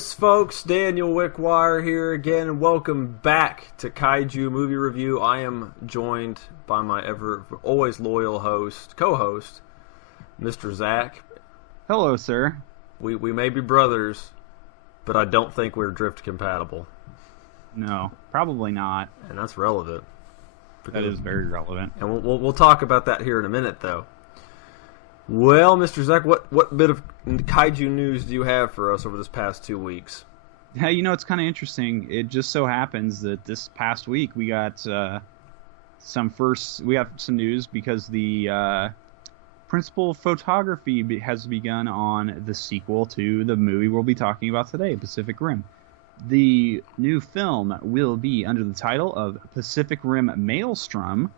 Greetings, folks. Daniel Wickwire here again, and welcome back to Kaiju Movie Review. I am joined by my always loyal co-host, Mr. Zach. Hello, sir. We may be brothers, but I don't think we're drift compatible. No, probably not. And that's relevant. That is very relevant. And we'll talk about that here in a minute, though. Well, Mr. Zach, what bit of kaiju news do you have for us over this past 2 weeks? Yeah, it's kind of interesting. It just so happens that this past week we got some news because the principal photography has begun on the sequel to the movie we'll be talking about today, Pacific Rim. The new film will be under the title of Pacific Rim Maelstrom,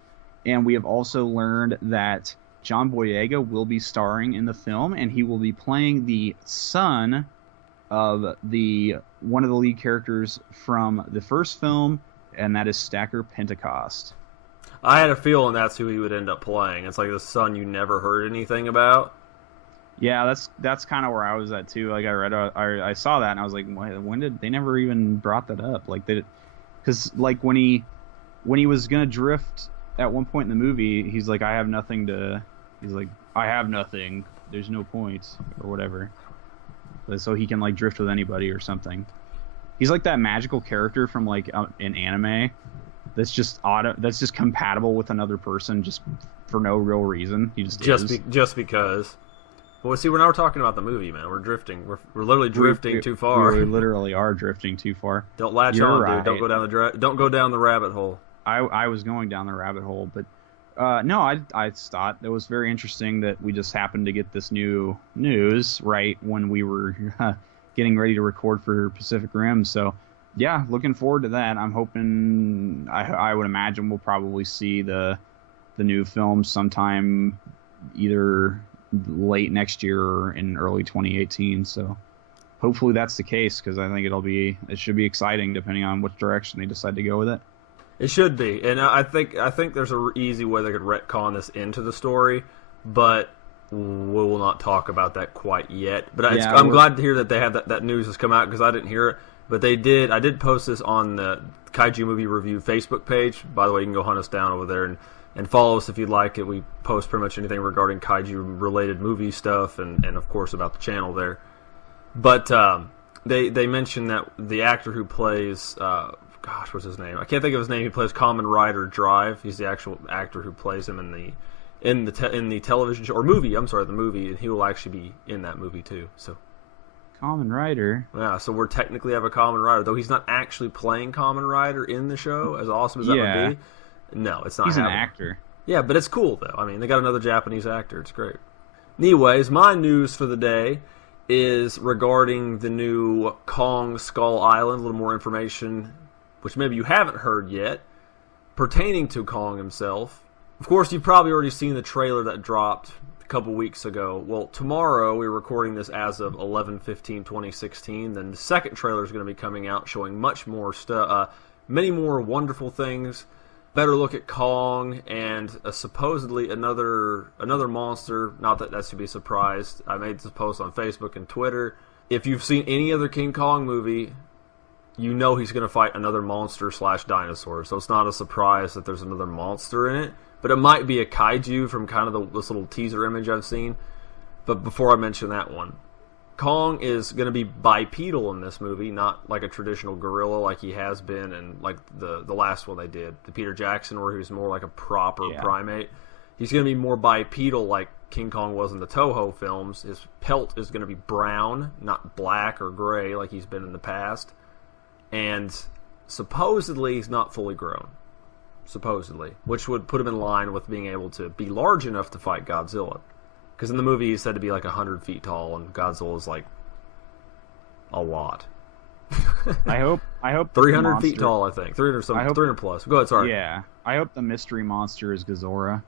and we have also learned that John Boyega will be starring in the film, and he will be playing the son of one of the lead characters from the first film, and that is Stacker Pentecost. I had a feeling that's who he would end up playing. It's like the son you never heard anything about. Yeah, that's kind of where I was at too. Like I saw that and I was like, when did they never even brought that up? Like because like when he was gonna drift at one point in the movie, he's like, I have nothing. There's no point or whatever. So he can like drift with anybody or something. He's like that magical character from like an anime that's just compatible with another person just for no real reason. He just because. Well, see, we're now talking about the movie, man. We're drifting. We're literally drifting too far. We literally are drifting too far. Don't latch You're on, right. dude. Don't go down the rabbit hole. I was going down the rabbit hole, but no, I thought it was very interesting that we just happened to get this new news right when we were getting ready to record for Pacific Rim. So, yeah, looking forward to that. I'm hoping. I would imagine we'll probably see the new film sometime either late next year or in early 2018. So hopefully that's the case, because I think it should be exciting depending on which direction they decide to go with it. It should be, and I think there's a easy way they could retcon this into the story, but we will not talk about that quite yet. But I'm glad to hear that they have that news has come out, because I didn't hear it. But they did. I did post this on the Kaiju Movie Review Facebook page. By the way, you can go hunt us down over there and follow us if you'd like it. We post pretty much anything regarding kaiju-related movie stuff and of course, about the channel there. But they mentioned that the actor who plays... what's his name? I can't think of his name. He plays Kamen Rider Drive. He's the actual actor who plays him in the television show, or movie. I'm sorry, the movie. And he will actually be in that movie, too. So, Kamen Rider? Yeah, so we're technically have a Kamen Rider. Though he's not actually playing Kamen Rider in the show, as awesome as that would be. No, it's not. He's an actor. Yeah, but it's cool, though. I mean, they got another Japanese actor. It's great. Anyways, my news for the day is regarding the new Kong Skull Island. A little more information, which maybe you haven't heard yet, pertaining to Kong himself. Of course, you've probably already seen the trailer that dropped a couple weeks ago. Well, tomorrow, we're recording this as of 11/15/2016. Then the second trailer is going to be coming out, showing much more stuff, many more wonderful things. Better look at Kong and supposedly another monster. Not that that's to be surprised. I made this post on Facebook and Twitter. If you've seen any other King Kong movie, you know he's going to fight another monster/dinosaur. So it's not a surprise that there's another monster in it. But it might be a kaiju from kind of this little teaser image I've seen. But before I mention that one, Kong is going to be bipedal in this movie, not like a traditional gorilla like he has been in like the last one they did, the Peter Jackson, where he was more like a proper primate. He's going to be more bipedal like King Kong was in the Toho films. His pelt is going to be brown, not black or gray like he's been in the past. And supposedly he's not fully grown. Supposedly. Which would put him in line with being able to be large enough to fight Godzilla. Because in the movie he's said to be like 100 feet tall, and Godzilla is like a lot. I hope 300 feet tall, I think. 300 plus. Go ahead, sorry. Yeah. I hope the mystery monster is Ghidorah.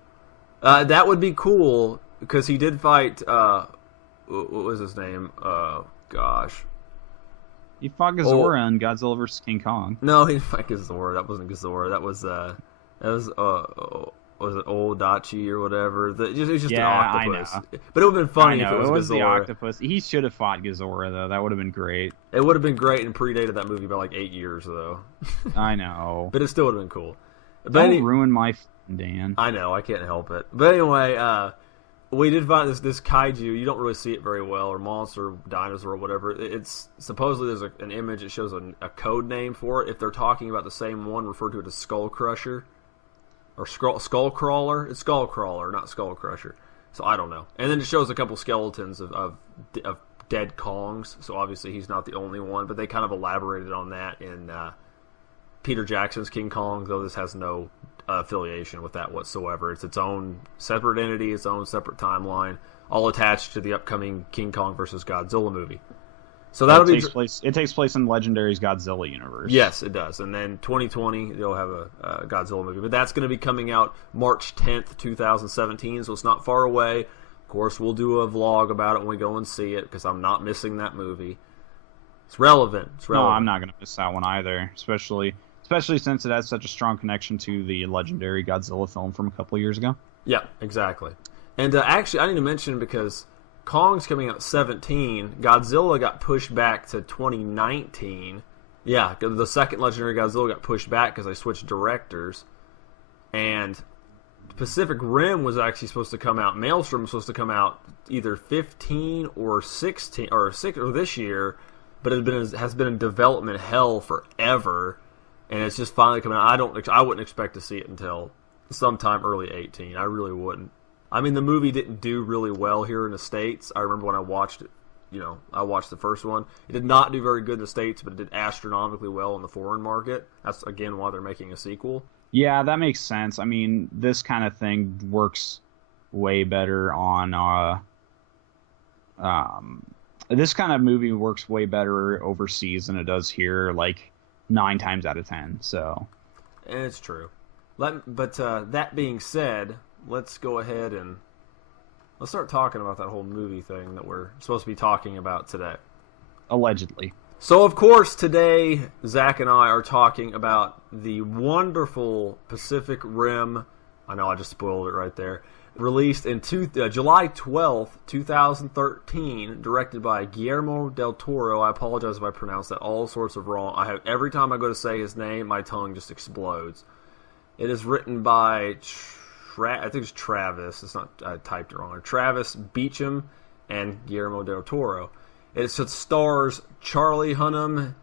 That would be cool, because he did fight, what was his name? Gosh. He fought Ghidorah in Godzilla vs. King Kong. No, he didn't fight Ghidorah. That wasn't Ghidorah. That was was it Odachi or whatever? It was just an Yeah, I octopus. know. But it would have been funny I if know, it was the Ghidorah. octopus. He should have fought Ghidorah, though. That would have been great. It would have been great and predated that movie by like 8 years, though. I know. But it still would have been cool. Don't ruin my fun, Dan. I know, I can't help it. But anyway, we did find this kaiju. You don't really see it very well, or monster, dinosaur, or whatever. It's supposedly there's an image that shows a code name for it. If they're talking about the same one, refer to it as Skull Crusher or Skull Crawler. It's Skull Crawler, not Skull Crusher. So I don't know. And then it shows a couple skeletons of dead Kongs. So obviously he's not the only one, but they kind of elaborated on that in Peter Jackson's King Kong, though this has no affiliation with that whatsoever. It's its own separate entity, its own separate timeline, all attached to the upcoming King Kong versus Godzilla movie. So that'll be it takes place in Legendary's Godzilla universe. Yes, it does. And then 2020 they'll have a Godzilla movie, but that's going to be coming out March 10th, 2017. So it's not far away. Of course, we'll do a vlog about it when we go and see it because I'm not missing that movie. It's relevant. No, I'm not going to miss that one either, especially since it has such a strong connection to the legendary Godzilla film from a couple of years ago. Yeah, exactly. And actually, I need to mention, because Kong's coming out 17, Godzilla got pushed back to 2019. Yeah, the second legendary Godzilla got pushed back because they switched directors. And Pacific Rim was actually supposed to come out. Maelstrom was supposed to come out either 15 or 16 or this year, but it has been in development hell forever. And it's just finally coming out. I wouldn't expect to see it until sometime early 18. I really wouldn't. I mean, the movie didn't do really well here in the States. I remember when I watched it, I watched the first one. It did not do very good in the States, but it did astronomically well in the foreign market. That's, again, why they're making a sequel. Yeah, that makes sense. I mean, this kind of thing works way better on... this kind of movie works way better overseas than it does here, like 9 times out of 10. So, and it's true. But that being said, let's go ahead and let's start talking about that whole movie thing that we're supposed to be talking about today. Allegedly. So, of course, today Zach and I are talking about the wonderful Pacific Rim. I know I just spoiled it right there. Released in July 12th, 2013, directed by Guillermo del Toro. I apologize if I pronounced that all sorts of wrong. Every time I go to say his name, my tongue just explodes. It is written by, I think it's Travis. It's not, I typed it wrong. Travis Beecham and Guillermo del Toro. It stars Charlie Hunnam,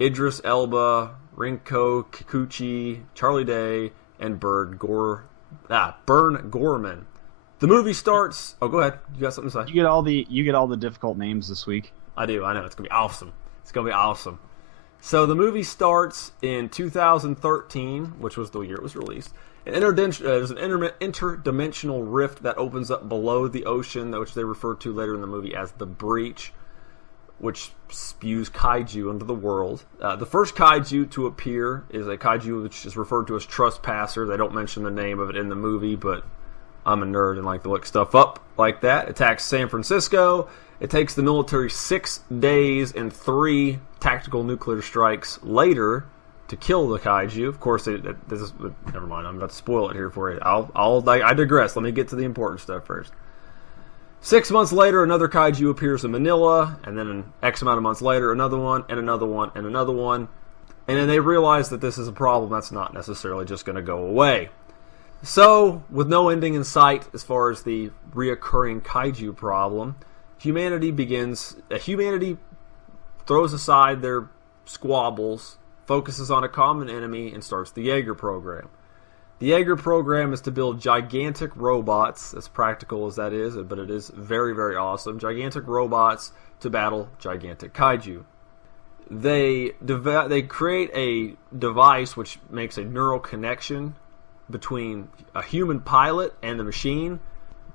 Idris Elba, Rinko Kikuchi, Charlie Day, and Bern Gorman. The movie starts. Oh, go ahead. You got something to say? You get all the difficult names this week. I do. I know. It's gonna be awesome. It's gonna be awesome. So the movie starts in 2013, which was the year it was released. There's an interdimensional rift that opens up below the ocean, which they refer to later in the movie as the Breach, which spews kaiju into the world. The first kaiju to appear is a kaiju which is referred to as Trespasser. They don't mention the name of it in the movie, but I'm a nerd and like to look stuff up like that. It attacks San Francisco. It takes the military 6 days and 3 tactical nuclear strikes later to kill the kaiju. Of course, never mind. I'm about to spoil it here for you. I digress. Let me get to the important stuff first. 6 months later, another kaiju appears in Manila, and then an X amount of months later, another one, and another one, and another one. And then they realize that this is a problem that's not necessarily just going to go away. So, with no ending in sight as far as the reoccurring kaiju problem, humanity throws aside their squabbles, focuses on a common enemy, and starts the Jaeger program. The Jaeger program is to build gigantic robots, as practical as that is, but it is very, very awesome. Gigantic robots to battle gigantic kaiju. They create a device which makes a neural connection between a human pilot and the machine,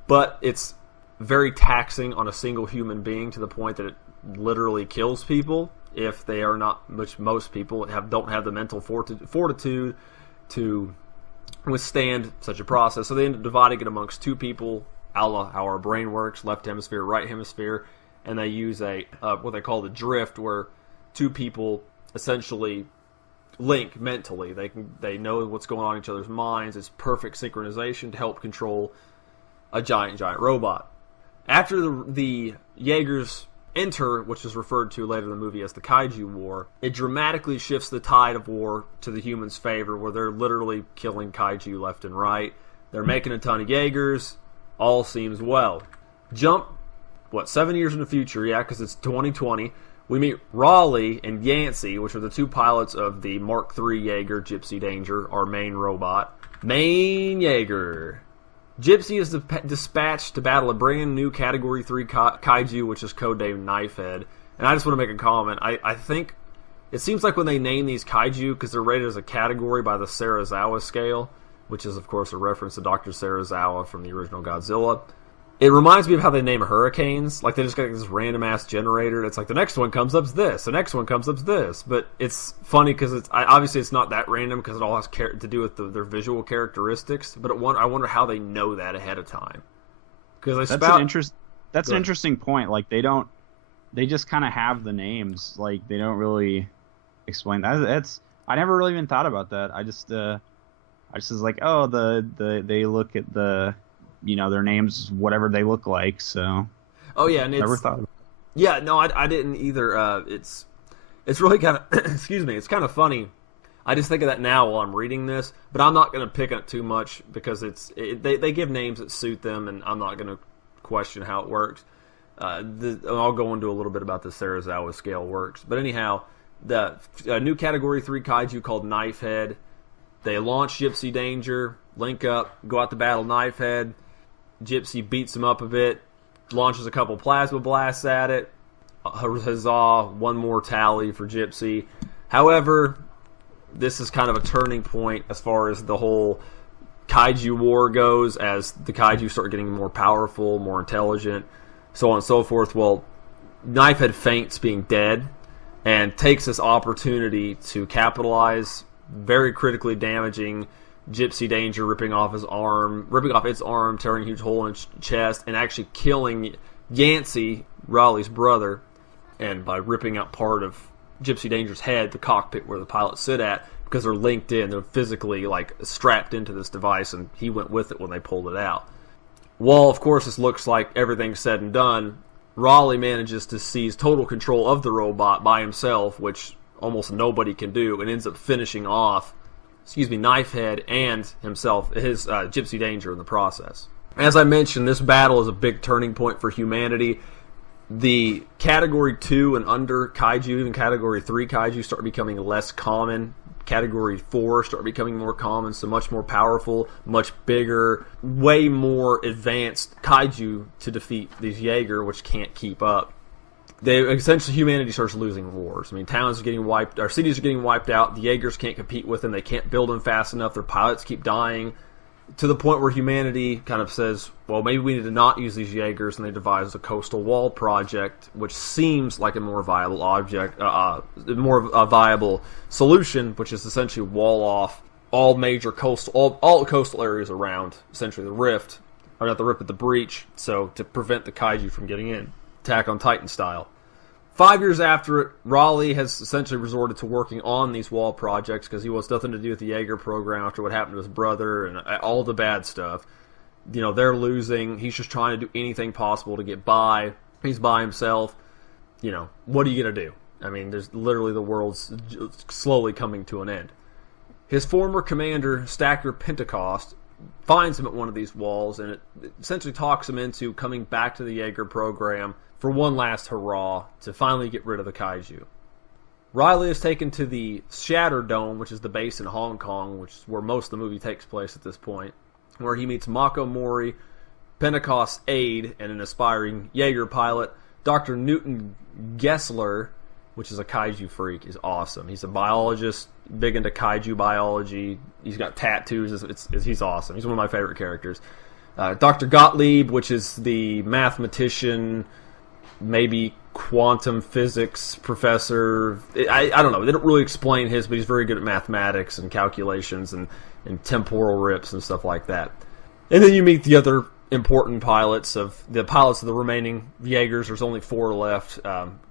but it's very taxing on a single human being to the point that it literally kills people if they are not, which most people don't have the mental fortitude to withstand such a process. So they end up dividing it amongst 2 people, a la how our brain works, left hemisphere, right hemisphere, and they use what they call the drift, where 2 people essentially link mentally. They know what's going on in each other's minds. It's perfect synchronization to help control a giant robot. After the Jaegers enter, which is referred to later in the movie as the Kaiju War, it dramatically shifts the tide of war to the humans' favor, where they're literally killing Kaiju left and right. They're making a ton of Jaegers. All seems well. Jump, 7 years in the future? Yeah, because it's 2020. We meet Raleigh and Yancey, which are the two pilots of the Mark III Jaeger Gypsy Danger, our main robot. Main Jaeger. Gypsy is dispatched to battle a brand new Category 3 kaiju, which is codenamed Knifehead. And I just want to make a comment. I think it seems like when they name these kaiju, because they're rated as a category by the Serizawa scale, which is, of course, a reference to Dr. Serizawa from the original Godzilla. It reminds me of how they name hurricanes. Like, they just got this random-ass generator. It's like, the next one comes up as this. The next one comes up as this. But it's funny because obviously it's not that random because it all has to do with their visual characteristics. But I wonder how they know that ahead of time. Because that's an interesting point. Like, they just kind of have the names. Like, they don't really explain that. I never really even thought about that. I just was like, oh, they look at the... their names, whatever they look like. So, oh yeah, and never thought of it. Yeah, no, I didn't either. It's really kind of excuse me. It's kind of funny. I just think of that now while I'm reading this, but I'm not going to pick on it too much because they give names that suit them, and I'm not going to question how it works. I'll go into a little bit about the Serizawa scale works, but anyhow, the new Category 3 kaiju called Knifehead. They launch Gypsy Danger, link up, go out to battle Knifehead. Gypsy beats him up a bit, launches a couple plasma blasts at it. Huzzah, one more tally for Gypsy. However, this is kind of a turning point as far as the whole kaiju war goes, as the kaiju start getting more powerful, more intelligent, so on and so forth. Well, Knifehead faints being dead and takes this opportunity to capitalize, very critically damaging Gypsy Danger, ripping off its arm, tearing a huge hole in its chest, and actually killing Yancey, Raleigh's brother, and by ripping out part of Gypsy Danger's head, the cockpit where the pilots sit at, because they're linked in, they're physically strapped into this device, and he went with it when they pulled it out. While, of course, this looks like everything's said and done, Raleigh manages to seize total control of the robot by himself, which almost nobody can do, and ends up finishing off Knifehead and himself, his Gypsy Danger in the process. As I mentioned, this battle is a big turning point for humanity. The Category 2 and under kaiju, even Category 3 kaiju, start becoming less common. Category 4 start becoming more common, so much more powerful, much bigger, way more advanced kaiju to defeat these Jaeger, which can't keep up. Essentially, humanity starts losing wars. I mean, towns are getting wiped, our cities are getting wiped out. The Jaegers can't compete with them. They can't build them fast enough. Their pilots keep dying, to the point where humanity kind of says, well, maybe we need to not use these Jaegers, and they devise a coastal wall project, which seems like a more viable viable solution, which is essentially wall off all major all coastal areas around, essentially the rift, or not the rift, but the breach, so to prevent the kaiju from getting in. Attack on Titan style. 5 years after it, Raleigh has essentially resorted to working on these wall projects because he wants nothing to do with the Jaeger program after what happened to his brother and all the bad stuff. They're losing. He's just trying to do anything possible to get by. He's by himself. What are you going to do? I mean, there's literally the world's slowly coming to an end. His former commander, Stacker Pentecost, finds him at one of these walls, and it essentially talks him into coming back to the Jaeger program for one last hurrah to finally get rid of the kaiju. Riley is taken to the Shatter Dome, which is the base in Hong Kong, which is where most of the movie takes place at this point, where he meets Mako Mori, Pentecost's aide, and an aspiring Jaeger pilot. Dr. Newton Gessler, which is a kaiju freak, is awesome. He's a biologist, big into kaiju biology. He's got tattoos. He's awesome. He's one of my favorite characters. Dr. Gottlieb, which is the mathematician, maybe quantum physics professor. I don't know. They don't really explain his, but he's very good at mathematics and calculations and temporal rips and stuff like that. And then you meet the other important pilots of the remaining Jaegers. There's only 4 left.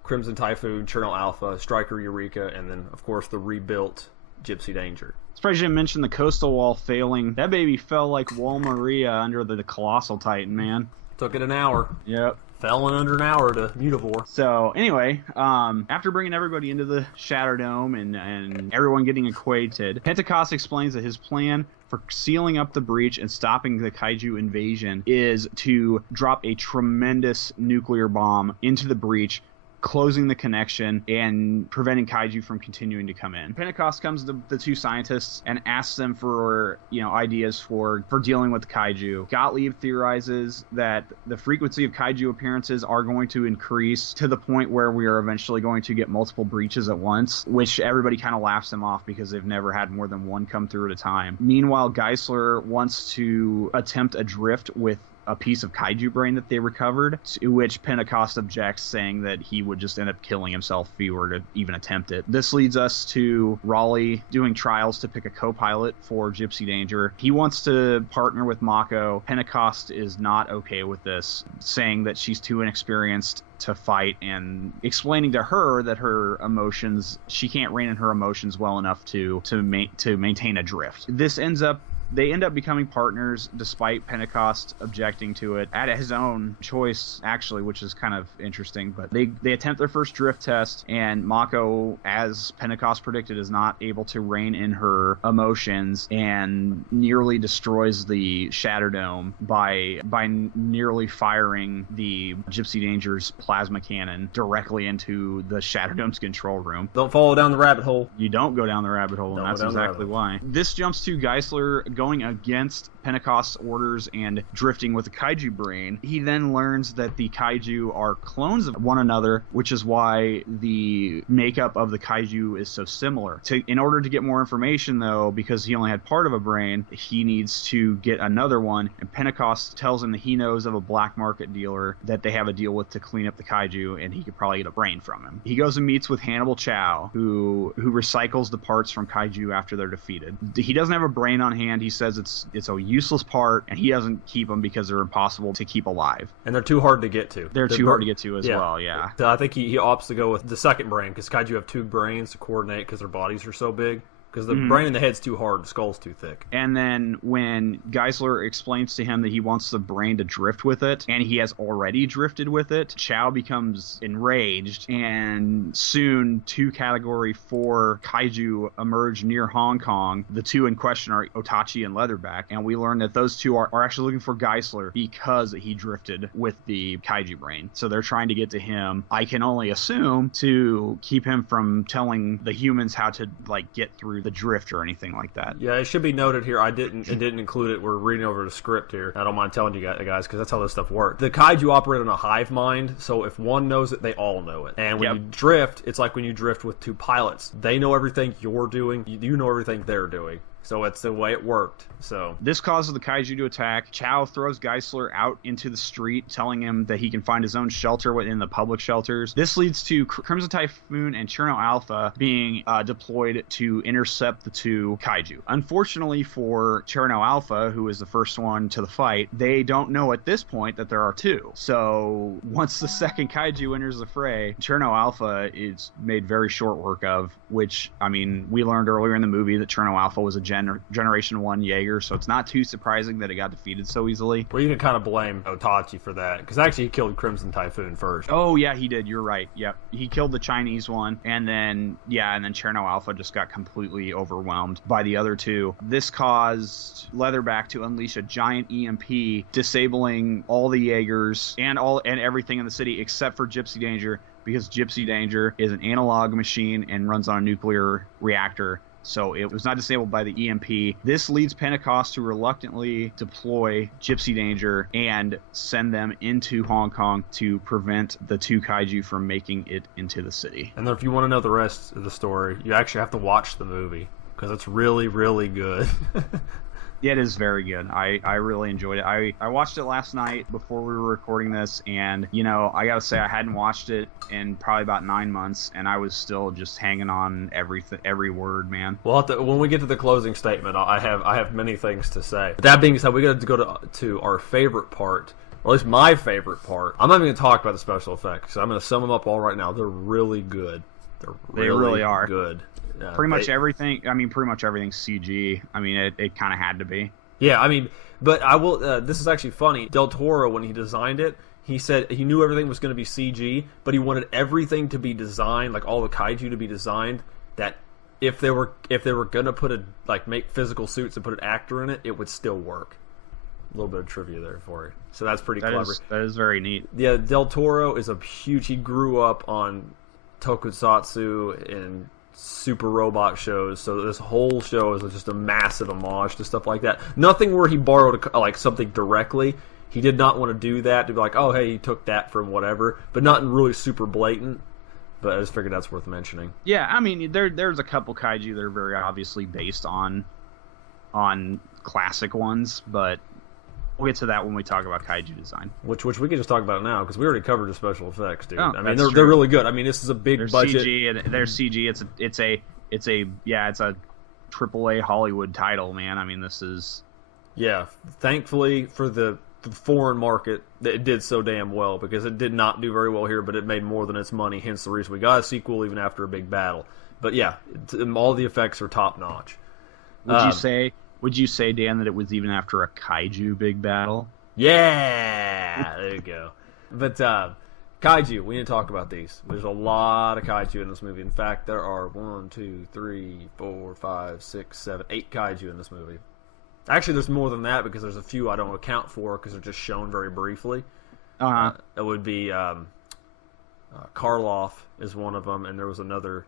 Crimson Typhoon, Chernow Alpha, Striker Eureka, and then, of course, the rebuilt Gypsy Danger. Surprised you didn't mention the coastal wall failing. That baby fell like Wall Maria under the Colossal Titan, man. Took it an hour. Yep. Fell in under an hour to Mutavore. So anyway, after bringing everybody into the Shatter Dome and everyone getting acquainted, Pentecost explains that his plan for sealing up the breach and stopping the kaiju invasion is to drop a tremendous nuclear bomb into the breach, closing the connection and preventing kaiju from continuing to come in. Pentecost comes to the two scientists and asks them for, ideas for dealing with kaiju. Gottlieb theorizes that the frequency of kaiju appearances are going to increase to the point where we are eventually going to get multiple breaches at once, which everybody kind of laughs them off because they've never had more than one come through at a time. Meanwhile, Geisler wants to attempt a drift with a piece of kaiju brain that they recovered, to which Pentecost objects, saying that he would just end up killing himself if he were to even attempt it. This leads us to Raleigh doing trials to pick a co-pilot for Gypsy Danger. He wants to partner with Mako. Pentecost is not okay with this, saying that she's too inexperienced to fight and explaining to her that her emotions, she can't rein in her emotions well enough to maintain a drift. They end up becoming partners despite Pentecost objecting to it at his own choice, actually, which is kind of interesting. But they attempt their first drift test, and Mako, as Pentecost predicted, is not able to rein in her emotions and nearly destroys the Shatter Dome by nearly firing the Gypsy Danger's plasma cannon directly into the Shatter Dome's control room. Don't follow down the rabbit hole. You don't go down the rabbit hole, and that's exactly why. This jumps to Geisler going against Pentecost's orders and drifting with the kaiju brain. He then learns that the kaiju are clones of one another, which is why the makeup of the kaiju is so similar. In order to get more information, though, because he only had part of a brain, he needs to get another one, and Pentecost tells him that he knows of a black market dealer that they have a deal with to clean up the kaiju, and he could probably get a brain from him. He goes and meets with Hannibal Chow, who recycles the parts from kaiju after they're defeated. He doesn't have a brain on hand. He says it's a useless part, and he doesn't keep them because they're impossible to keep alive. And they're too hard to get to. They're too hard to get to as well, yeah. So I think he opts to go with the second brain, because kaiju have two brains to coordinate because their bodies are so big. Because the brain in the head's too hard, the skull's too thick. And then when Geisler explains to him that he wants the brain to drift with it, and he has already drifted with it, Chow becomes enraged, and soon 2 Category 4 kaiju emerge near Hong Kong. The 2 in question are Otachi and Leatherback, and we learn that those 2 are actually looking for Geisler because he drifted with the kaiju brain. So they're trying to get to him, I can only assume, to keep him from telling the humans how to, get through the drift or anything like that. Yeah, it should be noted here, I didn't include it. We're reading over the script here. I don't mind telling you guys, because that's how this stuff works. The kaiju operate on a hive mind, so if one knows it, they all know it. And when you drift, it's like when you drift with 2 pilots. They know everything you're doing, you know everything they're doing. So it's the way it worked. So this causes the kaiju to attack. Chow throws Geisler out into the street, telling him that he can find his own shelter within the public shelters. This leads to Crimson Typhoon and Cherno Alpha being deployed to intercept the 2 kaiju. Unfortunately for Cherno Alpha, who is the first one to the fight, they don't know at this point that there are 2. So once the second kaiju enters the fray, Cherno Alpha is made very short work of, which, I mean, we learned earlier in the movie that Cherno Alpha was a Generation 1 Jaeger, so it's not too surprising that it got defeated so easily. Well, you can kind of blame Otachi for that, because actually he killed Crimson Typhoon first. Oh, yeah, he did. You're right. Yep. He killed the Chinese one, and then Cherno Alpha just got completely overwhelmed by the other 2. This caused Leatherback to unleash a giant EMP, disabling all the Jaegers and everything in the city except for Gypsy Danger, because Gypsy Danger is an analog machine and runs on a nuclear reactor. So it was not disabled by the EMP. This leads Pentecost to reluctantly deploy Gypsy Danger and send them into Hong Kong to prevent the 2 kaiju from making it into the city. And then if you want to know the rest of the story, you actually have to watch the movie, because it's really, really good. It is very good. I really enjoyed it. I watched it last night before we were recording this, and, I gotta say, I hadn't watched it in probably about 9 months, and I was still just hanging on every word, man. Well, when we get to the closing statement, I have many things to say. But that being said, we got to go to our favorite part, or at least my favorite part. I'm not even going to talk about the special effects. I'm going to sum them up all right now. They're really good. They really are good. Pretty much everything. I mean, pretty much everything's CG. I mean, it kind of had to be. Yeah, I mean, but I will. This is actually funny. Del Toro, when he designed it, he said he knew everything was going to be CG, but he wanted everything to be designed, like all the kaiju to be designed, that if they were gonna make physical suits and put an actor in it, it would still work. A little bit of trivia there for you. So that's pretty clever. That is very neat. Yeah, Del Toro is he grew up on tokusatsu and super robot shows, so this whole show is just a massive homage to stuff like that. Nothing where he borrowed something directly. He did not want to do that, to be like, oh, hey, he took that from whatever, but not really super blatant. But I just figured that's worth mentioning. Yeah, I mean, there's a couple kaiju that are very obviously based on classic ones, but we'll get to that when we talk about kaiju design. Which we can just talk about now, because we already covered the special effects, dude. Oh, I mean, they're really good. I mean, this is a big budget. There's CG. It's a AAA Hollywood title, man. I mean, this is. Yeah, thankfully for the foreign market, it did so damn well, because it did not do very well here, but it made more than its money. Hence the reason we got a sequel even after a big battle. But yeah, all the effects are top notch. Would you say, Dan, that it was even after a kaiju big battle? Yeah, there you go. But kaiju, we need to talk about these. There's a lot of kaiju in this movie. In fact, there are 1, 2, 3, 4, 5, 6, 7, 8 kaiju in this movie. Actually, there's more than that, because there's a few I don't account for because they're just shown very briefly. It would be Karloff is one of them, and there was another.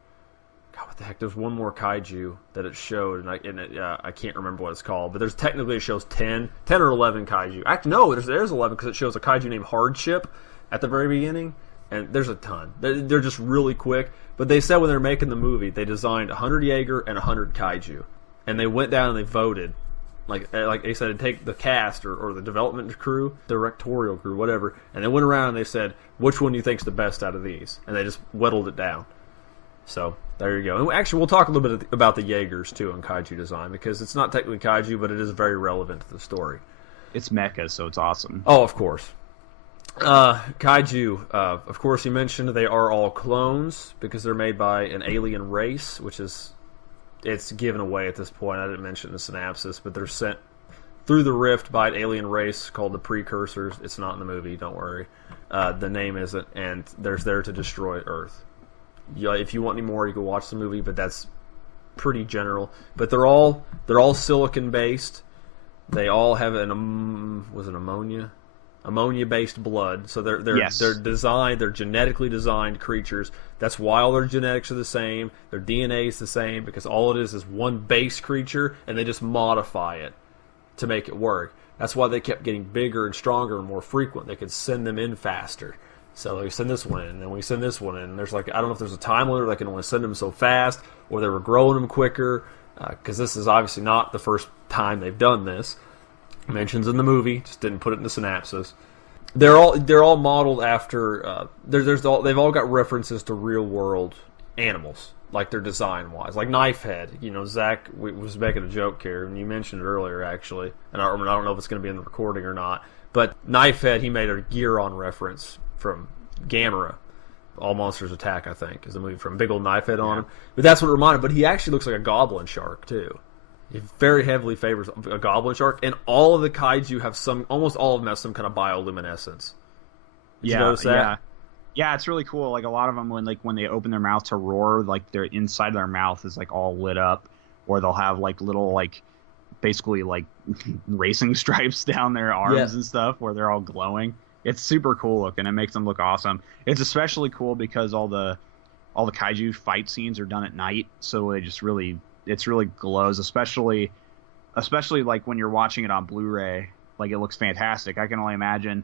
God, what the heck? There's one more kaiju that it showed, and I can't remember what it's called. But there's technically, it shows 10 or 11 kaiju. Actually, no, there's 11, because it shows a kaiju named Hardship at the very beginning, and there's a ton. They're just really quick. But they said when they were making the movie, they designed 100 Jaeger and 100 kaiju, and they went down and they voted. Like they said, take the cast or the development crew, directorial crew, whatever, and they went around and they said, which one do you think's the best out of these? And they just whittled it down. So there you go. And actually, we'll talk a little bit about the Jaegers too in kaiju design, because it's not technically kaiju, but it is very relevant to the story. It's mecha, so it's awesome. Oh, of course. Kaiju, of course, you mentioned they are all clones because they're made by an alien race, which is, it's given away at this point. I didn't mention the synopsis, but they're sent through the rift by an alien race called the Precursors. It's not in the movie, don't worry. The name isn't, and they're there to destroy Earth. If you want any more, you can watch the movie, but that's pretty general. But they're all silicon based. They all have ammonia based blood. So they're designed. They're genetically designed creatures. That's why all their genetics are the same. Their DNA is the same, because all it is one base creature, and they just modify it to make it work. That's why they kept getting bigger and stronger and more frequent. They could send them in faster. So we send this one in, and then we send this one in. And there's I don't know if there's a time limit, they can only send them so fast, or they were growing them quicker, because this is obviously not the first time they've done this. Mentions in the movie, just didn't put it in the synopsis. They're all modeled after. They've all got references to real world animals, like their design wise, like Knifehead. You know, Zach was making a joke here, and you mentioned it earlier actually, and I don't know if it's going to be in the recording or not. But Knifehead, he made a Gearon reference from Gamera. All Monsters Attack, I think, is the movie from big old Knifehead on him. But that's what it reminded. But he actually looks like a goblin shark too. He very heavily favors a goblin shark, and all of the kaiju have almost all of them have some kind of bioluminescence. Did you notice that? Yeah, it's really cool. Like a lot of them, when they open their mouth to roar, like their inside of their mouth is like all lit up, or they'll have like little basically racing stripes down their arms and stuff, where they're all glowing. It's super cool looking. It makes them look awesome. It's especially cool because all the kaiju fight scenes are done at night, so it's really glows, especially like when you're watching it on Blu-ray. Like, it looks fantastic. I can only imagine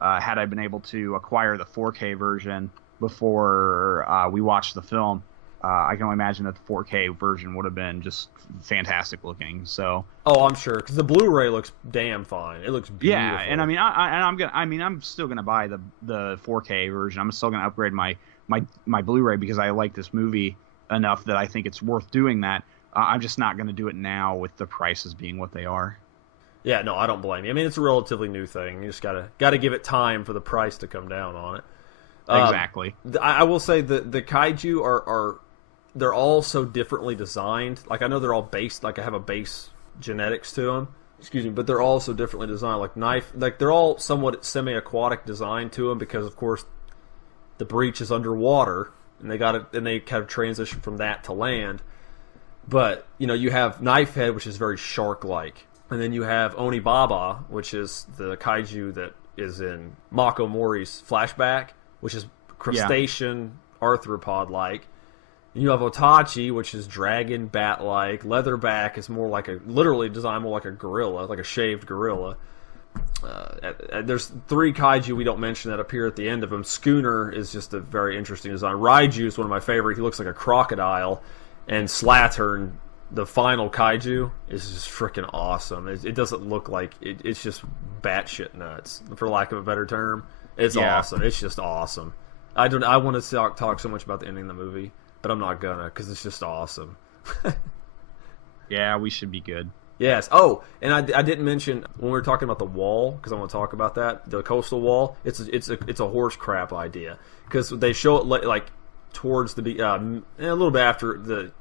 had I been able to acquire the 4K version before we watched the film. I can only imagine that the 4K version would have been just fantastic looking. So, I'm sure, because the Blu-ray looks damn fine. It looks beautiful. Yeah, and I'm still gonna buy the 4K version. I'm still gonna upgrade my Blu-ray because I like this movie enough that I think it's worth doing that. I'm just not gonna do it now with the prices being what they are. Yeah, no, I don't blame you. I mean, it's a relatively new thing. You just gotta give it time for the price to come down on it. Exactly. I will say the kaiju are they're all so differently designed. Like I know they're all based, like I have a base genetics to them. Excuse me, but they're all so differently designed. Like they're all somewhat semi-aquatic design to them because of course the breach is underwater, and they kind of transition from that to land. But you have Knifehead, which is very shark-like, and then you have Onibaba, which is the kaiju that is in Mako Mori's flashback, which is crustacean arthropod-like. And you have Otachi, which is dragon bat-like. Leatherback is more like literally designed more like a gorilla, like a shaved gorilla. There's 3 kaiju we don't mention that appear at the end of them. Schooner is just a very interesting design. Raiju is one of my favorite. He looks like a crocodile. And Slattern, the final kaiju, is just freaking awesome. It doesn't look like it's just batshit nuts, for lack of a better term. It's awesome. It's just awesome. I want to talk so much about the ending of the movie, but I'm not gonna because it's just awesome. Yeah, we should be good. Yes. Oh, and I didn't mention when we were talking about the wall, because I want to talk about that. The coastal wall. It's a horse crap idea because they show it like towards the a little bit after the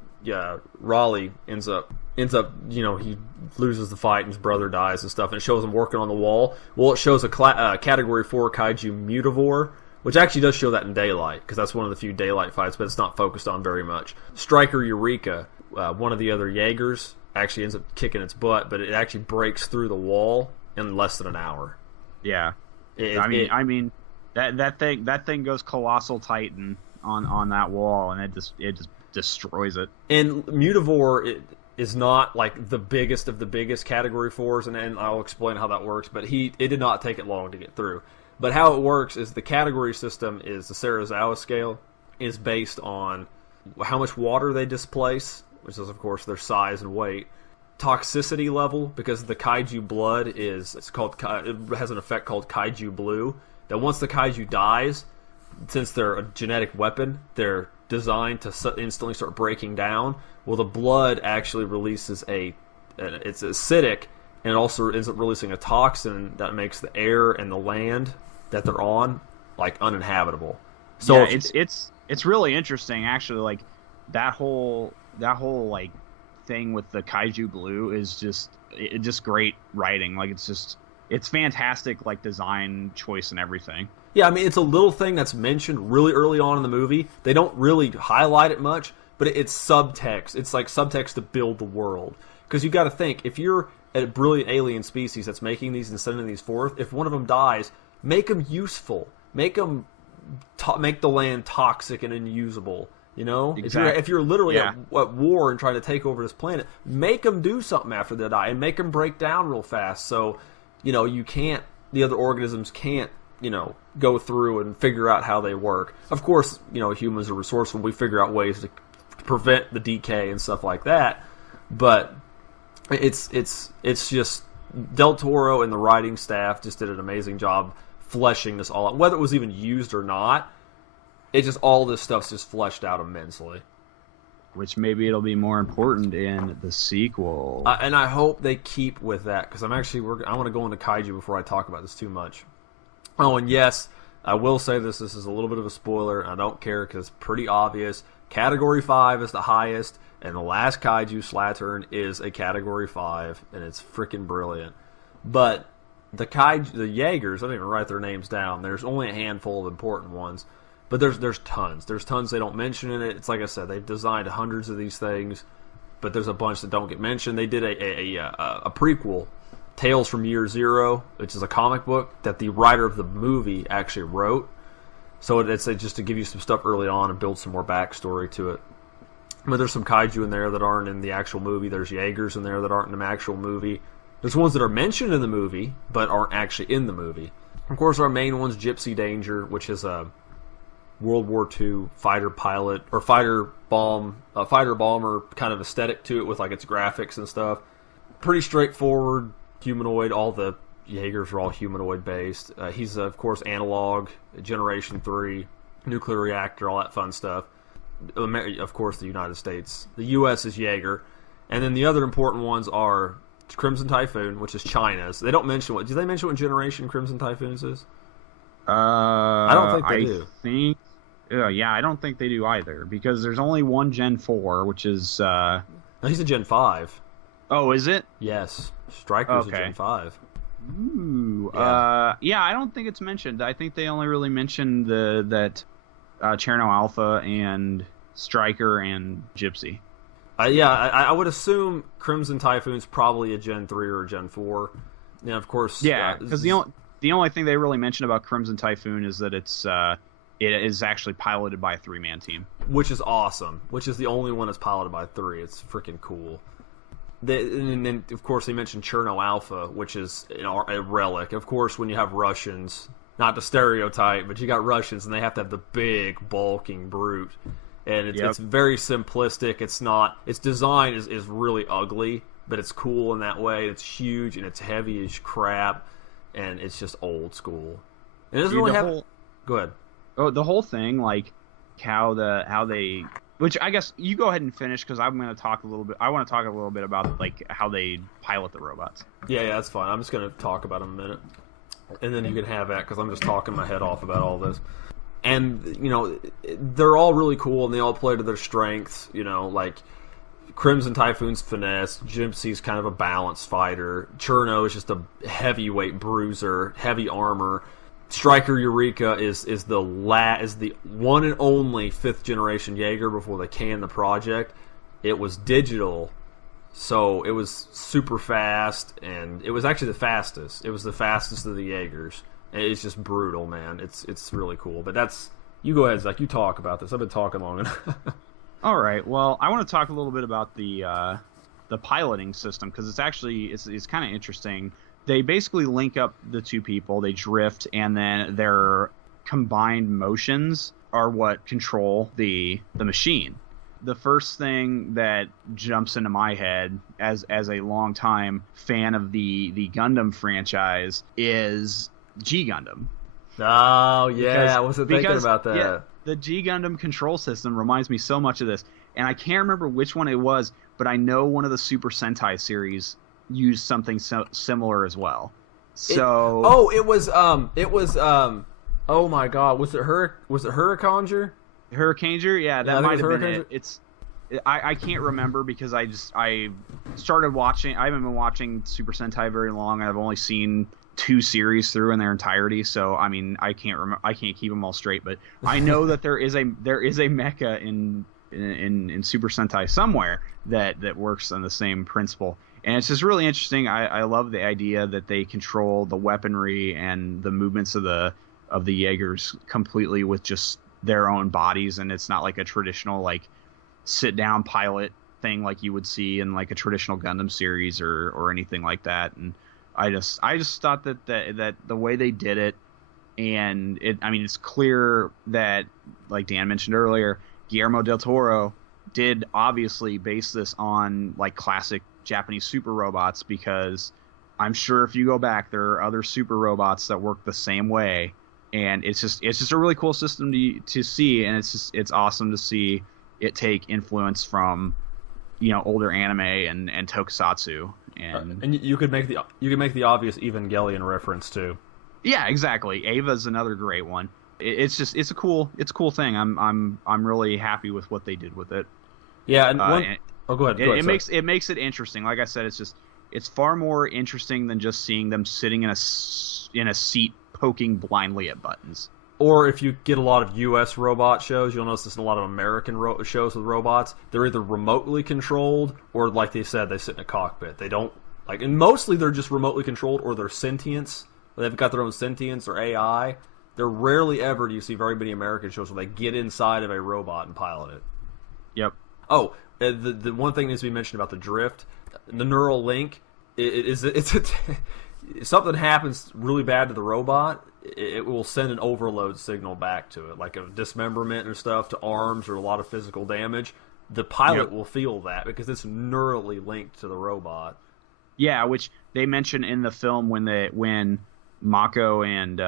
Raleigh ends up he loses the fight and his brother dies and stuff, and it shows him working on the wall. Well, it shows a category 4 kaiju Mutavore, which actually does show that in daylight because that's one of the few daylight fights, but it's not focused on very much. Striker Eureka, one of the other Jaegers, actually ends up kicking its butt, but it actually breaks through the wall in less than an hour. Yeah, I mean that thing goes colossal titan on that wall, and it just destroys it. And Mutavore is not like the biggest of the biggest category 4s, and I'll explain how that works. But it did not take it long to get through. But how it works is the category system is the Serizawa scale is based on how much water they displace, which is, of course, their size and weight. Toxicity level, because the kaiju blood it has an effect called kaiju blue, that once the kaiju dies, since they're a genetic weapon, they're designed to instantly start breaking down. Well, the blood actually releases it's acidic, and it also ends up releasing a toxin that makes the air and the land that they're on like uninhabitable. So yeah, it's really interesting actually. Like that whole like thing with the kaiju blue is just great writing. Like it's fantastic, like design choice and everything. Yeah, I mean it's a little thing that's mentioned really early on in the movie. They don't really highlight it much, but it's subtext. It's like subtext to build the world. Because you got to think, if you're a brilliant alien species that's making these and sending these forth, if one of them dies, make them useful. Make them make the land toxic and unusable. You know, exactly. If you're literally at war and trying to take over this planet, make them do something after they die and make them break down real fast. So, the other organisms can't, go through and figure out how they work. Of course, humans are resourceful. We figure out ways to prevent the decay and stuff like that. But it's just Del Toro and the writing staff just did an amazing job fleshing this all out. Whether it was even used or not, it just all this stuff's just fleshed out immensely. Which maybe it'll be more important in the sequel. And I hope they keep with that, because I want to go into kaiju before I talk about this too much. Oh, and yes, I will say this is a little bit of a spoiler, and I don't care because it's pretty obvious. Category 5 is the highest, and the last kaiju, Slattern, is a Category 5, and it's freaking brilliant. But the Jaegers, I didn't even write their names down. There's only a handful of important ones. But there's tons. There's tons they don't mention in it. It's like I said, they've designed hundreds of these things, but there's a bunch that don't get mentioned. They did a prequel, Tales from Year Zero, which is a comic book that the writer of the movie actually wrote. So it's just to give you some stuff early on and build some more backstory to it. But there's some kaiju in there that aren't in the actual movie. There's Jaegers in there that aren't in the actual movie. There's ones that are mentioned in the movie, but aren't actually in the movie. Of course, our main one's Gypsy Danger, which is a World War II fighter pilot or fighter bomber kind of aesthetic to it with like its graphics and stuff. Pretty straightforward, humanoid. All the Jaegers are all humanoid based. He's of course analog, Generation 3, nuclear reactor, all that fun stuff. Of course, the United States. The U.S. is Jaeger, and then the other important ones are Crimson Typhoon, which is China's. They don't mention what. Do they mention what generation Crimson Typhoons is? I don't think they do. I think Yeah, I don't think they do either because there's only one Gen 4, which is. No, he's a Gen 5. Oh, is it? Yes, Striker's a Okay. Gen 5. Ooh. Yeah. Yeah, I don't think it's mentioned. I think they only really mentioned that Cherno Alpha and Striker and Gypsy. Yeah, I would assume Crimson Typhoon's probably a Gen 3 or a Gen 4. And of course, Yeah, because the only thing they really mentioned about Crimson Typhoon is that it is actually piloted by a 3-man team, which is awesome. Which is the only one that's piloted by 3. It's freaking cool. And then, of course, they mentioned Cherno Alpha, which is a relic. Of course, when you have Russians, not to stereotype, but you got Russians, and they have to have the big, bulking brute. And it's very simplistic. It's not. Its design is really ugly, but it's cool in that way. It's huge and it's heavy as crap, and it's just old school. And it doesn't really have. Go ahead. Oh, the whole thing, like how they. Which I guess you go ahead and finish because I'm going to talk a little bit. I want to talk a little bit about like how they pilot the robots. Yeah, that's fine. I'm just going to talk about them a minute, and then you can have that because I'm just talking my head off about all this. And they're all really cool, and they all play to their strengths. Like Crimson Typhoon's finesse, Gypsy's kind of a balanced fighter, Cherno is just a heavyweight bruiser, heavy armor. Striker Eureka is the one and only 5th generation Jaeger before they canned the project. It was digital, so it was super fast, and it was actually the fastest. It was the fastest of the Jaegers. It's just brutal, man. It's really cool. But you go ahead, Zach. You talk about this. I've been talking long enough. All right. Well, I want to talk a little bit about the piloting system because it's kind of interesting. They basically link up the two people. They drift, and then their combined motions are what control the machine. The first thing that jumps into my head as a longtime fan of the Gundam franchise is G Gundam. Oh yeah, I wasn't thinking about that. Yeah, the G Gundam control system reminds me so much of this, and I can't remember which one it was, but I know one of the Super Sentai series used something similar as well. So it was oh my god, was it Hurricaneer? Hurricaneer? Yeah, that might have been it. I can't remember because I started watching. I haven't been watching Super Sentai very long. I've only seen 2 series through in their entirety, so I mean I can't keep them all straight. But I know that there is a mecha in Super Sentai somewhere that works on the same principle, and it's just really interesting. I love the idea that they control the weaponry and the movements of the Jaegers completely with just their own bodies, and it's not like a traditional like sit down pilot thing like you would see in like a traditional Gundam series or anything like that. And I just thought that the way they did it, and it's clear that, like Dan mentioned earlier, Guillermo del Toro did obviously base this on like classic Japanese super robots, because I'm sure if you go back, there are other super robots that work the same way, and it's just a really cool system to see, and it's awesome to see it take influence from older anime and tokusatsu, and you could make the obvious Evangelion reference too. Yeah, exactly. Ava's another great one. It's a cool thing. I'm really happy with what they did with it. Yeah, and go ahead. It makes it interesting. Like I said, it's far more interesting than just seeing them sitting in a seat poking blindly at buttons. Or if you get a lot of U.S. robot shows, you'll notice this in a lot of American shows with robots. They're either remotely controlled, or like they said, they sit in a cockpit. They don't and mostly they're just remotely controlled, or they're sentience. They've got their own sentience or AI. They're rarely ever do you see very many American shows where they get inside of a robot and pilot it. Yep. Oh, the one thing needs to be mentioned about the drift, the neural link. It's something happens really bad to the robot, it will send an overload signal back to it, like a dismemberment or stuff to arms or a lot of physical damage. The pilot will feel that because it's neurally linked to the robot. Yeah, which they mention in the film when Mako and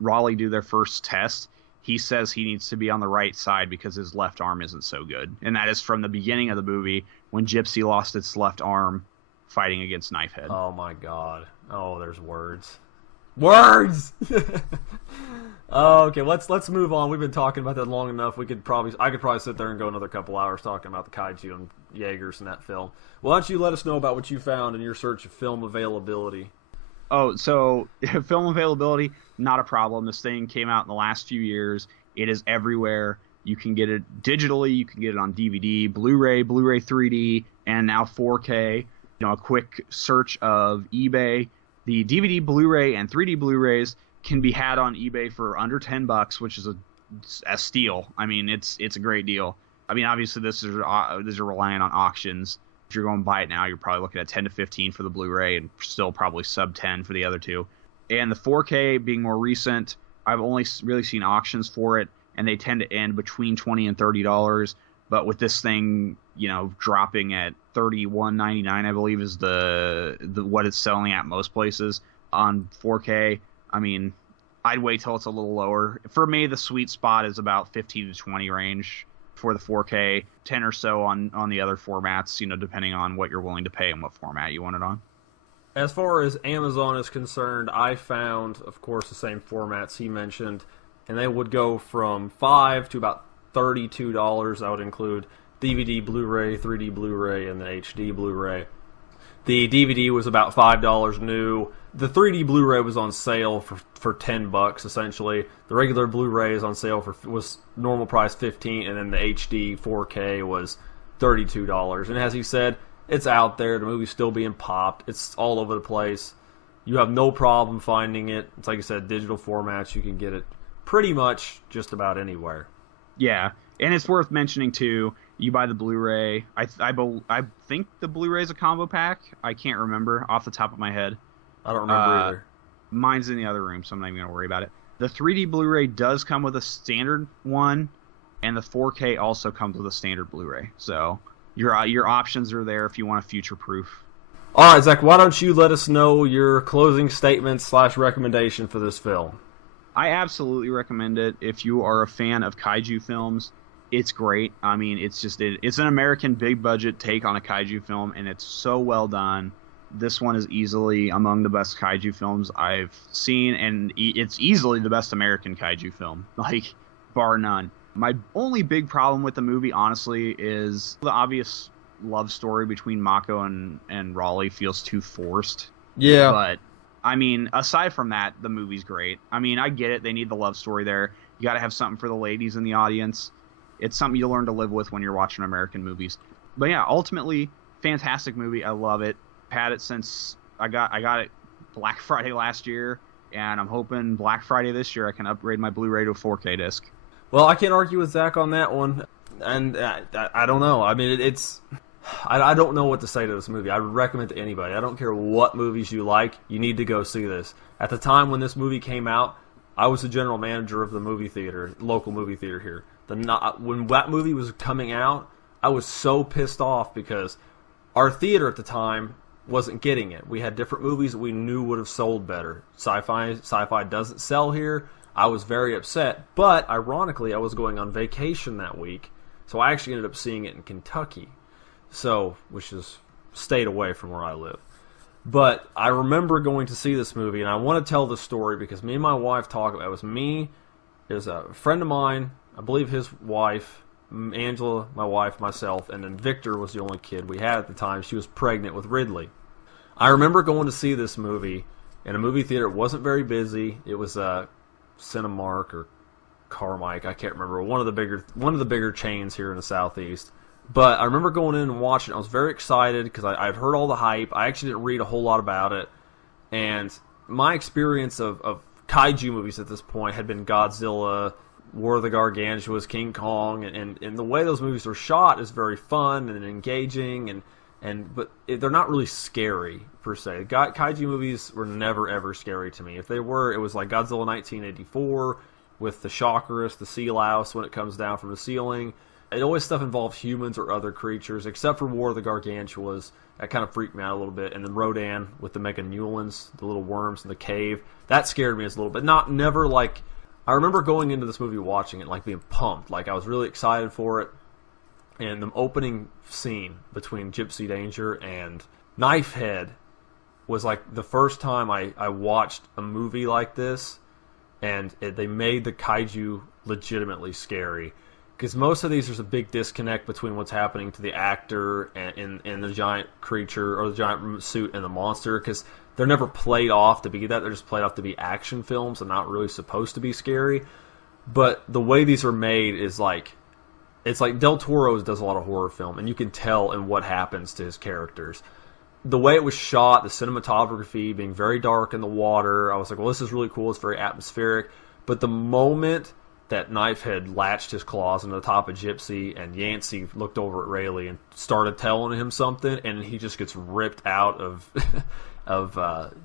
Raleigh do their first test. He says he needs to be on the right side because his left arm isn't so good, and that is from the beginning of the movie when Gypsy lost its left arm fighting against Knifehead. Oh my god! Oh, there's words. Oh, okay, let's move on. We've been talking about that long enough. I could probably sit there and go another couple hours talking about the kaiju and Jaegers in that film. Why don't you let us know about what you found in your search of film availability? Oh, so film availability, not a problem. This thing came out in the last few years. It is everywhere. You can get it digitally. You can get it on DVD, Blu-ray, Blu-ray 3D, and now 4K. You know, a quick search of eBay. The DVD, Blu-ray, and 3D Blu-rays can be had on eBay for under $10, which is a steal. I mean, it's a great deal. I mean, obviously, this is relying on auctions. If you're going to buy it now, you're probably looking at 10 to 15 for the Blu-ray and still probably sub 10 for the other two. And the 4K being more recent, I've only really seen auctions for it, and they tend to end between $20 and $30. But with this thing, you know, dropping at $31.99, I believe is the what it's selling at most places on 4K. I mean, I'd wait till it's a little lower. For me, the sweet spot is about 15 to 20 range for the 4K, 10 or so on the other formats, you know, depending on what you're willing to pay and what format you want it on. As far as Amazon is concerned, I found, of course, the same formats he mentioned, and they would go from $5 to about $32. That would include DVD Blu-ray, 3D Blu-ray, and the HD Blu-ray. The DVD was about $5 new. The 3D Blu-ray was on sale for $10 essentially. The regular Blu-ray is on sale was normal price $15, and then the HD 4K was $32. And as he said, it's out there. The movie's still being popped. It's all over the place. You have no problem finding it. It's like I said, digital formats. You can get it pretty much just about anywhere. Yeah, and it's worth mentioning too. You buy the Blu-ray. I think the Blu-ray is a combo pack. I can't remember off the top of my head. I don't remember either. Mine's in the other room, so I'm not even going to worry about it. The 3D Blu-ray does come with a standard one, and the 4K also comes with a standard Blu-ray. So your options are there if you want a future-proof. All right, Zach, why don't you let us know your closing statement / recommendation for this film? I absolutely recommend it. If you are a fan of kaiju films, it's great. I mean, it's an American big-budget take on a kaiju film, and it's so well done. This one is easily among the best kaiju films I've seen, and it's easily the best American kaiju film, like, bar none. My only big problem with the movie, honestly, is the obvious love story between Mako and Raleigh feels too forced. Yeah. But, I mean, aside from that, the movie's great. I mean, I get it. They need the love story there. You got to have something for the ladies in the audience. It's something you learn to live with when you're watching American movies. But yeah, ultimately, fantastic movie. I love it. Had it since I got it Black Friday last year, and I'm hoping Black Friday this year I can upgrade my Blu-ray to a 4K disc. Well, I can't argue with Zach on that one, and I don't know. I mean, I don't know what to say to this movie. I would recommend it to anybody. I don't care what movies you like. You need to go see this. At the time when this movie came out, I was the general manager of the movie theater, local movie theater here. When that movie was coming out, I was so pissed off because our theater at the time wasn't getting it. We had different movies that we knew would have sold better. Sci-fi doesn't sell here. I was very upset, but ironically, I was going on vacation that week, so I actually ended up seeing it in Kentucky, which is stayed away from where I live. But I remember going to see this movie, and I want to tell the story because me and my wife talked about it. It was me, it was a friend of mine, I believe his wife, Angela, my wife, myself, and then Victor was the only kid we had at the time. She was pregnant with Ridley. I remember going to see this movie in a movie theater. It wasn't very busy. It was Cinemark or Carmike, I can't remember. One of the bigger chains here in the Southeast. But I remember going in and watching it. I was very excited because I've heard all the hype. I actually didn't read a whole lot about it. And my experience of kaiju movies at this point had been Godzilla, War of the Gargantuas, King Kong, and the way those movies were shot is very fun and engaging, but they're not really scary per se. Kaiju movies were never ever scary to me. If they were, it was like Godzilla 1984 with the Shockerus, the sea louse when it comes down from the ceiling. It always stuff involves humans or other creatures, except for War of the Gargantuas. That kind of freaked me out a little bit. And then Rodan with the Meganulans, the little worms in the cave. That scared me a little bit. Never like... I remember going into this movie watching it, like being pumped. Like I was really excited for it. And the opening scene between Gypsy Danger and Knifehead was like the first time I watched a movie like this. and they made the kaiju legitimately scary. Because most of these, there's a big disconnect between what's happening to the actor and the giant creature or the giant suit and the monster, because they're never played off to be that. They're just played off to be action films and not really supposed to be scary. But the way these are made is like, it's like Del Toro does a lot of horror film, and you can tell in what happens to his characters. The way it was shot, the cinematography being very dark in the water, I was like, well, this is really cool. It's very atmospheric. But the moment that Knifehead latched his claws into the top of Gypsy, and Yancey looked over at Rayleigh and started telling him something, and he just gets ripped out of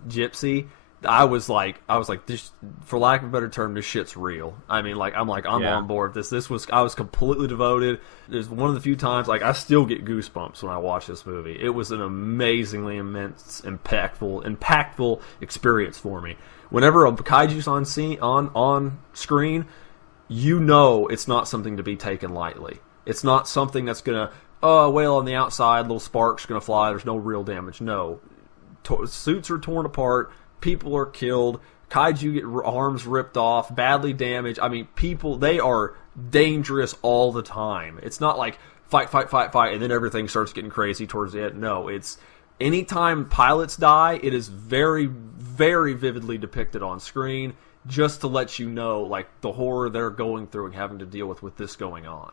Gypsy. I was like, this, for lack of a better term, this shit's real. I mean, I'm on board with this. I was completely devoted. There's one of the few times, like, I still get goosebumps when I watch this movie. It was an amazingly immense, impactful experience for me. Whenever a kaiju's on screen, you know it's not something to be taken lightly. It's not something that's gonna, on the outside, little sparks gonna fly. There's no real damage. No, suits are torn apart. People are killed. Kaiju get arms ripped off, badly damaged. I mean, people, they are dangerous all the time. It's not like fight, and then everything starts getting crazy towards the end. No, it's anytime pilots die, it is very, very vividly depicted on screen, just to let you know, like, the horror they're going through and having to deal with this going on.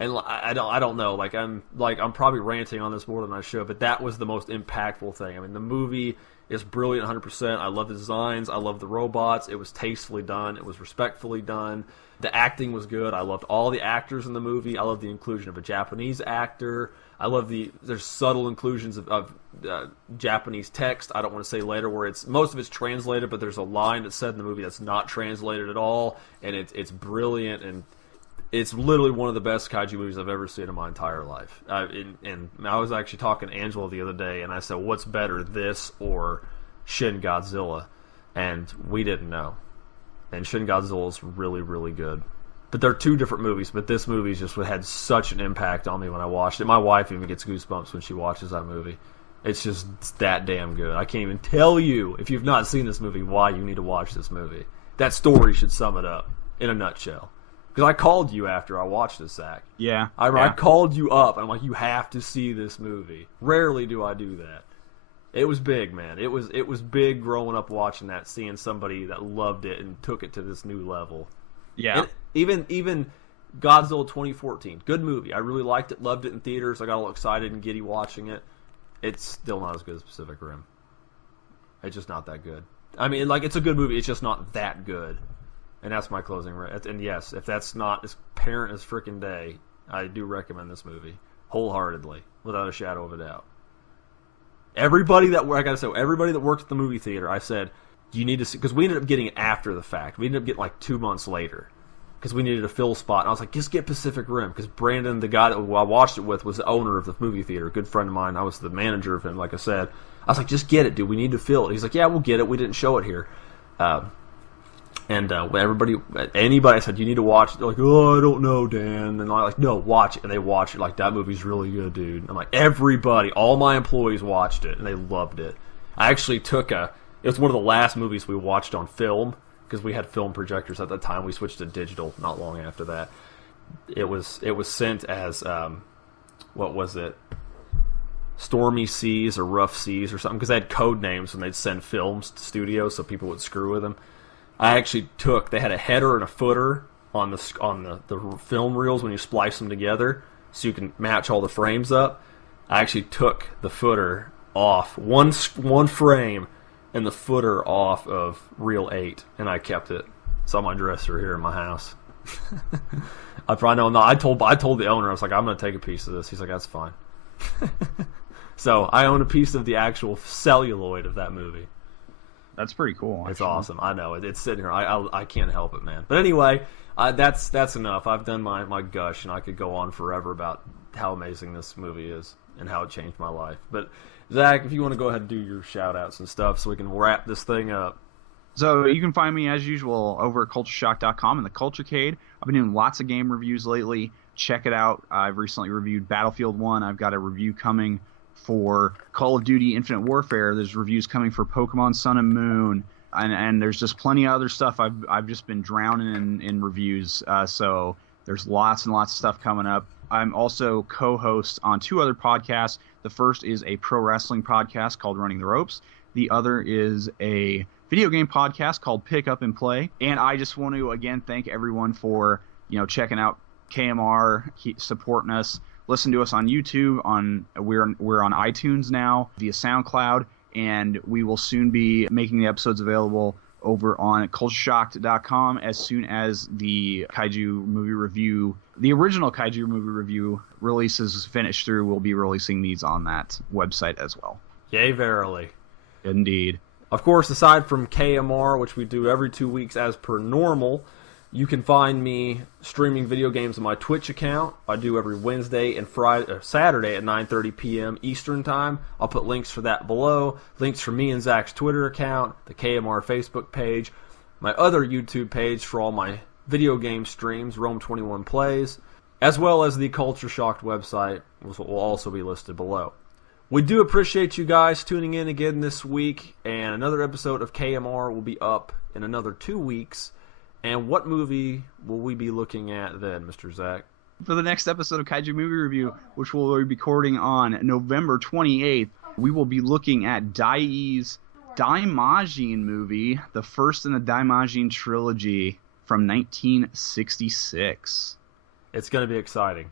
And I don't know, I'm probably ranting on this more than I should, but that was the most impactful thing. I mean, the movie is brilliant 100%. I love the designs. I love the robots. It was tastefully done. It was respectfully done. The acting was good. I loved all the actors in the movie. I love the inclusion of a Japanese actor. I love there's subtle inclusions of Japanese text. I don't want to say later where most of it's translated, but there's a line that's said in the movie that's not translated at all, and it's brilliant, and it's literally one of the best kaiju movies I've ever seen in my entire life. And I was actually talking to Angela the other day, and I said, what's better, this or Shin Godzilla? And we didn't know. And Shin Godzilla is really, really good. But they're two different movies, but this movie just had such an impact on me when I watched it. My wife even gets goosebumps when she watches that movie. It's just that damn good. I can't even tell you, if you've not seen this movie, why you need to watch this movie. That story should sum it up in a nutshell. Because I called you after I watched this, Zach. Yeah. I called you up, and I'm like, you have to see this movie. Rarely do I do that. It was big, man. It was big growing up watching that, seeing somebody that loved it and took it to this new level. Yeah. And even Godzilla 2014, good movie. I really liked it, loved it in theaters. I got all excited and giddy watching it. It's still not as good as Pacific Rim. It's just not that good. I mean, like, it's a good movie. It's just not that good. And that's my closing. And yes, if that's not as apparent as frickin' day, I do recommend this movie wholeheartedly, without a shadow of a doubt. Everybody that worked at the movie theater, I said, you need to see, because we ended up getting it after the fact. We ended up getting like 2 months later, because we needed a fill spot. And I was like, just get Pacific Rim, because Brandon, the guy that I watched it with, was the owner of the movie theater, a good friend of mine. I was the manager of him, like I said. I was like, just get it, dude. We need to fill it. He's like, yeah, we'll get it. We didn't show it here. Anybody, I said, you need to watch it. They're like, oh, I don't know, Dan. And I'm like, no, watch it. And they watch it. Like, that movie's really good, dude. I'm like, everybody, all my employees watched it, and they loved it. I actually it was one of the last movies we watched on film, because we had film projectors at the time. We switched to digital not long after that. It was sent as, what was it? Stormy Seas or Rough Seas or something, because they had code names when they'd send films to studios so people would screw with them. I actually they had a header and a footer on the film reels when you splice them together, so you can match all the frames up. I actually took the footer off, one frame, and the footer off of reel 8, and I kept it. It's on my dresser here in my house. I probably know. I told the owner, I was like, I'm going to take a piece of this. He's like, that's fine. So I own a piece of the actual celluloid of that movie. That's pretty cool. Actually. It's awesome. I know. It's sitting here. I can't help it, man. But anyway, that's enough. I've done my gush, and I could go on forever about how amazing this movie is and how it changed my life. But, Zach, if you want to go ahead and do your shout-outs and stuff so we can wrap this thing up. So you can find me, as usual, over at cultureshock.com in the Culturecade. I've been doing lots of game reviews lately. Check it out. I've recently reviewed Battlefield 1. I've got a review coming for Call of Duty Infinite Warfare. There's reviews coming for Pokemon Sun and Moon. and there's just plenty of other stuff. I've just been drowning in reviews. So there's lots and lots of stuff coming up. I'm also co-host on 2 other podcasts. The first is a pro wrestling podcast called Running the Ropes. The other is a video game podcast called Pick Up and Play. And I just want to again thank everyone for checking out KMR, supporting us. Listen to us on YouTube. We're on iTunes now via SoundCloud, and we will soon be making the episodes available over on cultureshocked.com as soon as the kaiju movie review, the original kaiju movie review release is finished through. We'll be releasing these on that website as well. Yay, verily. Indeed. Of course, aside from KMR, which we do every 2 weeks as per normal, you can find me streaming video games on my Twitch account. I do every Wednesday and Saturday at 9:30 p.m. Eastern Time. I'll put links for that below. Links for me and Zach's Twitter account, the KMR Facebook page, my other YouTube page for all my video game streams, Rome21 Plays, as well as the Culture Shocked website, which will also be listed below. We do appreciate you guys tuning in again this week, and another episode of KMR will be up in another 2 weeks. And what movie will we be looking at then, Mr. Zach? For the next episode of Kaiju Movie Review, which we'll be recording on November 28th, we will be looking at Dai's Daimajin movie, the first in the Daimajin trilogy from 1966. It's going to be exciting.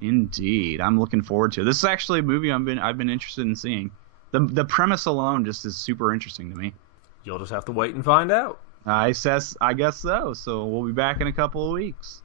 Indeed. I'm looking forward to it. This is actually a movie I've been interested in seeing. The premise alone just is super interesting to me. You'll just have to wait and find out. I guess so. So we'll be back in a couple of weeks.